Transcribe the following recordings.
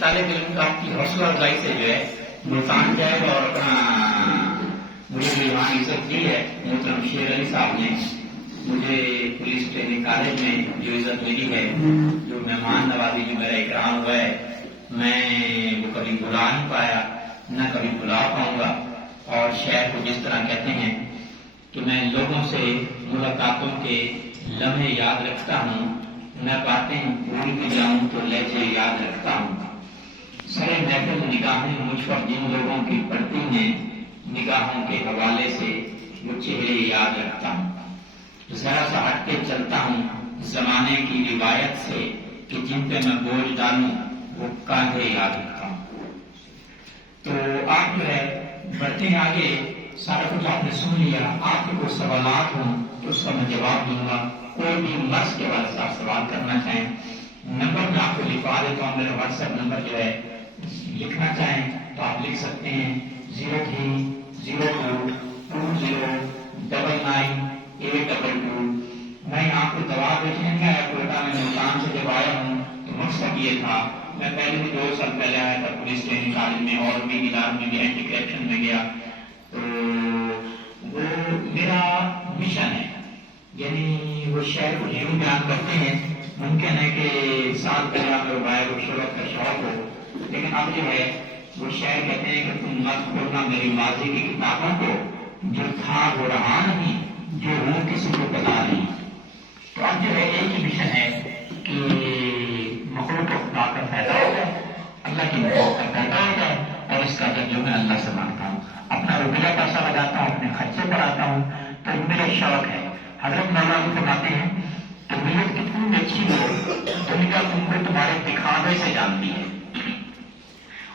طالب علم کا آپ کی حوصلہ افزائی سے جو ہے ملتان جائے اور اپنا مجھے بھی وہاں عزت دی ہے. محترم شیر علی صاحب نے مجھے پولیس ٹریننگ کالج میں جو عزت ملی ہے، جو مہمان نوازی، جو میرا اکرام ہوا ہے، میں وہ کبھی بھلا نہیں پایا، نہ کبھی بھلا پاؤں گا. اور شہر کو جس طرح کہتے ہیں کہ میں لوگوں سے ملاقاتوں کے لمحے یاد رکھتا ہوں، میں باتیں بھول بھی جاؤں تو لہجے یاد رکھتا ہوں. سرے محفل نگاہیں مجھ پر جن لوگوں کی پڑتی ہیں، نگاہوں کے حوالے سے وہ چہرے یاد رکھتا ہوں. ذرا سا ہٹ کے چلتا ہوں زمانے کی روایت سے کہ جن پہ میں بوجھ ڈالوں وہ کاندھے یاد رکھتا ہوں. تو آپ جو ہے بڑھتے ہیں آگے. سارا کچھ آپ نے سن لیا. آپ کے کوئی سوالات ہوں تو اس کا میں جواب دوں گا. کوئی بھی مرض کے بارے سے آپ سوال کرنا چاہیں، نمبر میں آپ کو لکھوا دیتا ہوں. میرا واٹس ایپ نمبر جو ہے لکھنا چاہیں تو آپ لکھ سکتے ہیں 030220998822. میں یہاں کو دوا بیچنے کا ہے کوئٹہ میں. ملتان سے جب آیا ہوں تو مقصد یہ تھا، میں پہلے بھی 2 سال پہلے آیا تھا پولیس ٹریننگ کالج میں، اور بھی اداروں میں بھی اینٹی کرپشن میں گیا. تو وہ میرا مشن ہے. یعنی وہ شہر کو یوں بیان کرتے ہیں، ممکن ہے کہ سال پہلے ہمیں غائب خوبصورت کا شوق ہو، لیکن اب جو ہے وہ شہر کہتے ہیں کہ تم مت کھولنا میری ماضی کی کتابوں کو، جو تھا وہ رہا نہیں، جو ہوں کسی کو پتا نہیں. تو اب جو ہے ایک ہی مشن ہے کہ مخلوق خدا کا فائدہ ہوگا، اللہ کی مخلوق کا فائدہ ہوگا، اور اس کا جو میں اللہ سے مانگتا ہوں. اپنا روپیہ پیسہ لگاتا ہوں، اپنے خرچے پر آتا ہوں، تو میرا شوق ہے. حضرت مولانا فرماتے ہیں کہ نیت کتنی اچھی ہو، دنیا تم کو تمہارے دکھاوے سے جانتی ہے،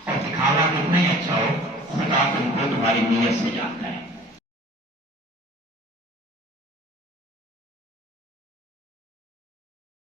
اور دکھاوا کتنا ہی اچھا ہو، خدا تم کو تمہاری نیت سے جانتا ہے.